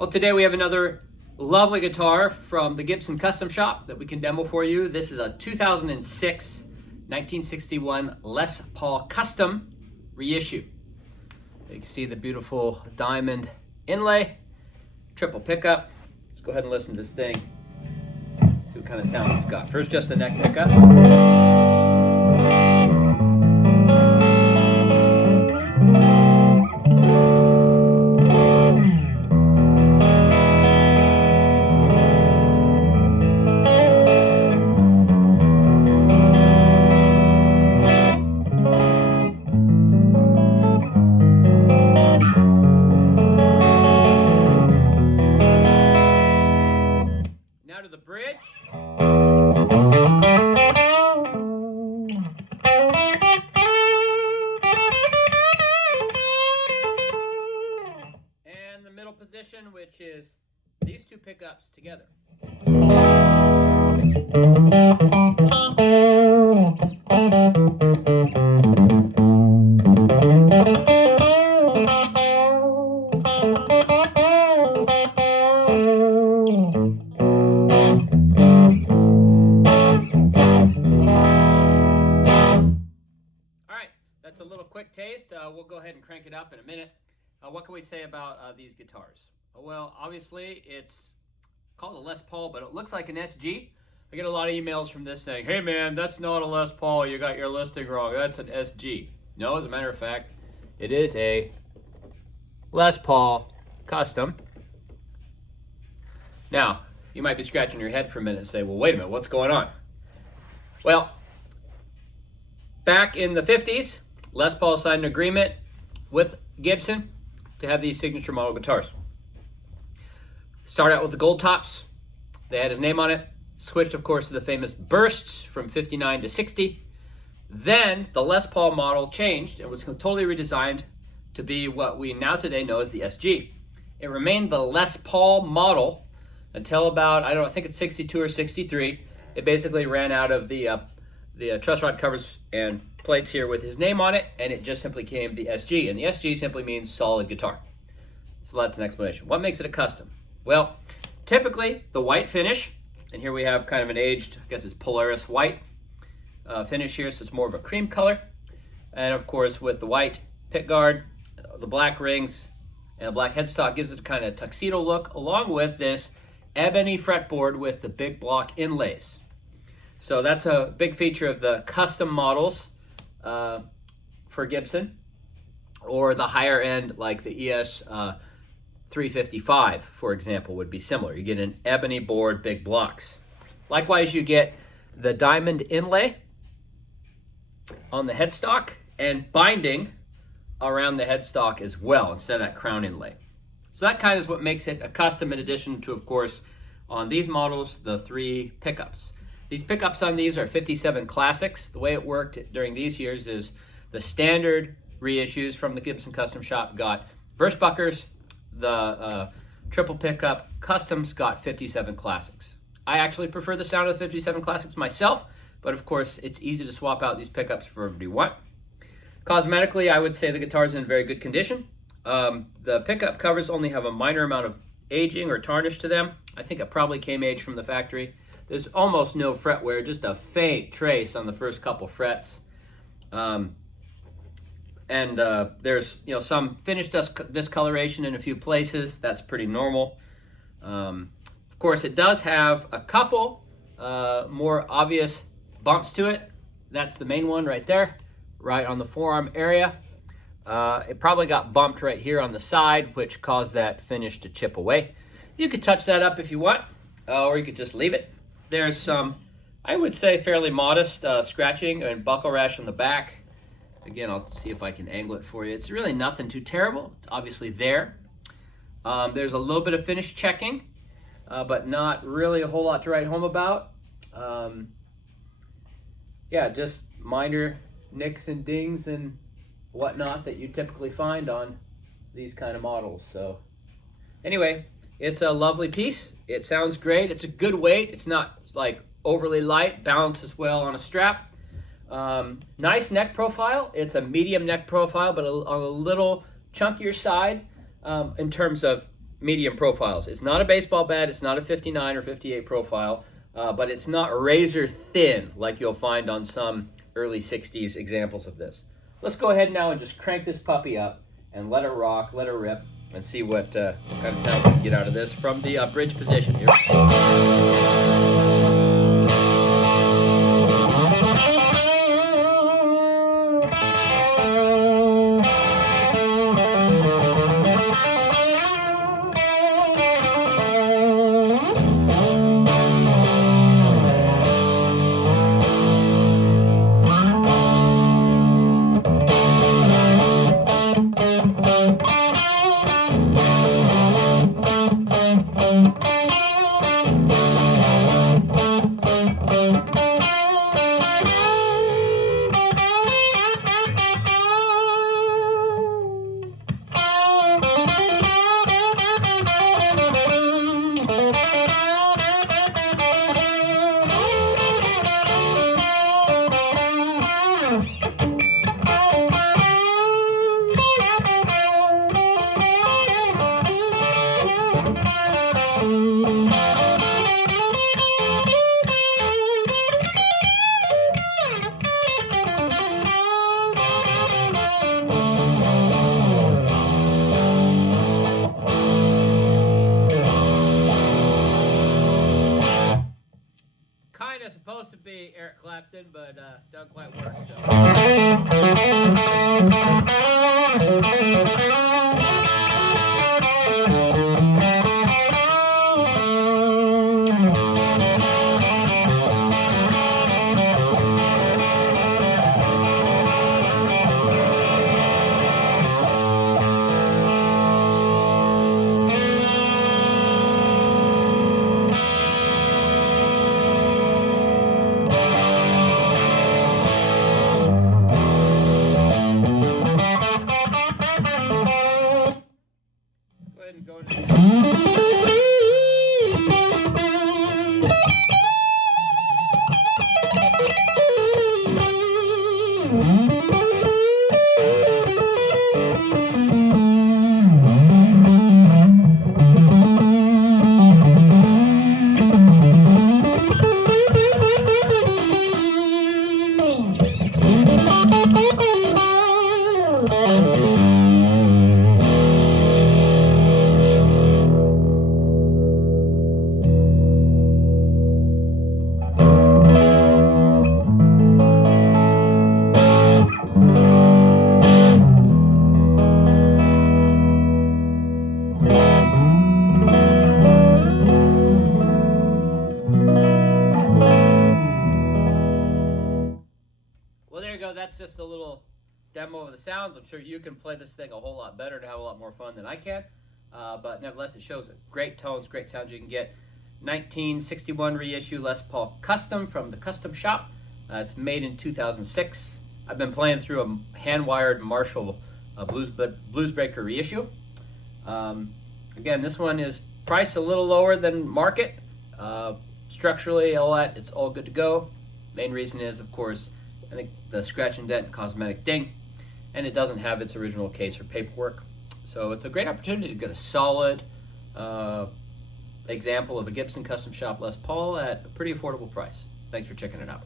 Well, today we have another lovely guitar from the Gibson Custom Shop that we can demo for you. This is a 2006 1961 Les Paul Custom reissue. You can see the beautiful diamond inlay, triple pickup. Let's go ahead and listen to this thing, see what kind of sound it's got. First, just the neck pickup. Now to the bridge. And the middle position, which is these two pickups together. That's a little quick taste. We'll go ahead and crank it up in a minute. What can we say about these guitars? Well, obviously it's called a Les Paul, but it looks like an SG. I get a lot of emails from this saying, hey man, that's not a Les Paul, you got your listing wrong, that's an SG. No, as a matter of fact, it is a Les Paul Custom. Now, you might be scratching your head for a minute and say, well, wait a minute, what's going on? Well, back in the 50s, Les Paul signed an agreement with Gibson to have these signature model guitars. Start out with the gold tops. They had his name on it. Switched, of course, to the famous bursts from 59 to 60. Then the Les Paul model changed and was totally redesigned to be what we now today know as the SG. It remained the Les Paul model until about, I think it's 62 or 63. It basically ran out of the truss rod covers and plates here with his name on it, and it just simply became the SG, and the SG simply means solid guitar. So that's an explanation. What makes it a custom? Well, typically the white finish, and here we have kind of an aged, I guess it's Polaris white finish here, so it's more of a cream color, and of course with the white pickguard, the black rings, and the black headstock gives it a kind of tuxedo look, along with this ebony fretboard with the big block inlays. So that's a big feature of the custom models for Gibson, or the higher end like the ES 355, for example, would be similar. You get an ebony board, big blocks. Likewise, you get the diamond inlay on the headstock and binding around the headstock as well, instead of that crown inlay. So that kind of is what makes it a custom, in addition to, of course, on these models, the three pickups. These pickups on these are 57 Classics. The way it worked during these years is the standard reissues from the Gibson Custom Shop got Burstbuckers, the triple pickup Customs got 57 Classics. I actually prefer the sound of the 57 Classics myself, but of course it's easy to swap out these pickups for whatever you want. Cosmetically, I would say the guitar's in very good condition. The pickup covers only have a minor amount of aging or tarnish to them. I think it probably came aged from the factory. There's almost no fret wear, just a faint trace on the first couple frets. There's some finish discoloration in a few places. That's pretty normal. Of course, it does have a couple more obvious bumps to it. That's the main one right there, right on the forearm area. It probably got bumped right here on the side, which caused that finish to chip away. You could touch that up if you want, or you could just leave it. There's some, I would say, fairly modest scratching and buckle rash on the back. Again, I'll see if I can angle it for you. It's really nothing too terrible. It's obviously there. There's a little bit of finish checking, but not really a whole lot to write home about. Yeah, just minor nicks and dings and whatnot that you typically find on these kind of models. So anyway, it's a lovely piece. It sounds great. It's a good weight. It's not like overly light, balances well on a strap. Nice neck profile. It's a medium neck profile, but on a little chunkier side in terms of medium profiles. It's not a baseball bat. It's not a 59 or 58 profile, but it's not razor thin like you'll find on some early 60s examples of this. Let's go ahead now and just crank this puppy up and let it rock, let it rip, and see what kind of sounds we can get out of this from the bridge position here. Kind of supposed to be Eric Clapton, but don't quite work. Well, there you go. That's just a little demo of the sounds. I'm sure you can play this thing a whole lot better and have a lot more fun than I can. But nevertheless, it shows great tones, great sounds. You can get 1961 reissue Les Paul Custom from the Custom Shop. It's made in 2006. I've been playing through a hand-wired Marshall Bluesbreaker reissue. Again, this one is priced a little lower than market. Structurally, all that, it's all good to go. Main reason is, of course, I think the scratch and dent and cosmetic ding, and it doesn't have its original case or paperwork. So it's a great opportunity to get a solid example of a Gibson Custom Shop Les Paul at a pretty affordable price. Thanks for checking it out.